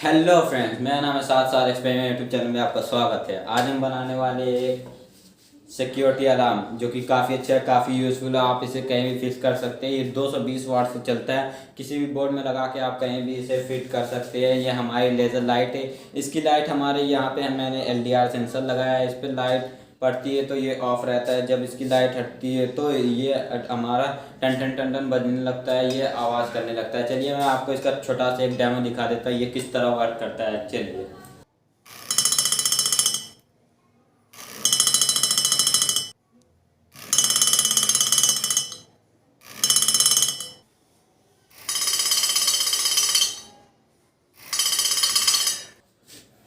Hello friends, मेरा नाम है शाद एक्सपेरिमेंट यूट्यूब चैनल में आपका स्वागत है। आज हम बनाने वाले एक सिक्योरिटी अलार्म जो कि काफ़ी अच्छा है, काफ़ी यूज़फुल है। आप इसे कहीं भी फिक्स कर सकते हैं। ये 220 वाट से चलता है। किसी भी बोर्ड में लगा के आप कहीं भी इसे फिट कर सकते हैं। ये हमारी लेज़र लाइट है। इसकी लाइट हमारे यहाँ पे मैंने LDR सेंसर लगाया है। इस पर लाइट पड़ती है तो ये ऑफ रहता है। जब इसकी लाइट हटती है तो ये हमारा टन टन टन टन बजने लगता है, ये आवाज़ करने लगता है। चलिए मैं आपको इसका छोटा सा एक डेमो दिखा देता हूँ ये किस तरह वर्क करता है। चलिए।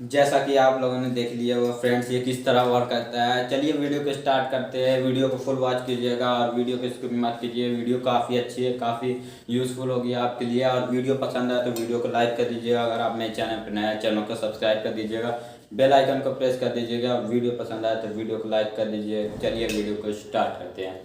जैसा कि आप लोगों ने देख लिया होगा फ्रेंड्स, ये किस तरह वर्क करता है। चलिए वीडियो को स्टार्ट करते हैं। वीडियो को फुल वॉच कीजिएगा और वीडियो को स्किप मत कीजिए। वीडियो काफ़ी अच्छी है, काफ़ी यूज़फुल होगी आपके लिए। और वीडियो पसंद आए तो वीडियो को लाइक कर दीजिएगा। अगर आप मेरे चैनल पर नया चैनल को सब्सक्राइब कर दीजिएगा, बेल आइकन को प्रेस कर दीजिएगा। वीडियो पसंद आए तो वीडियो को लाइक कर दीजिए। चलिए वीडियो को स्टार्ट करते हैं।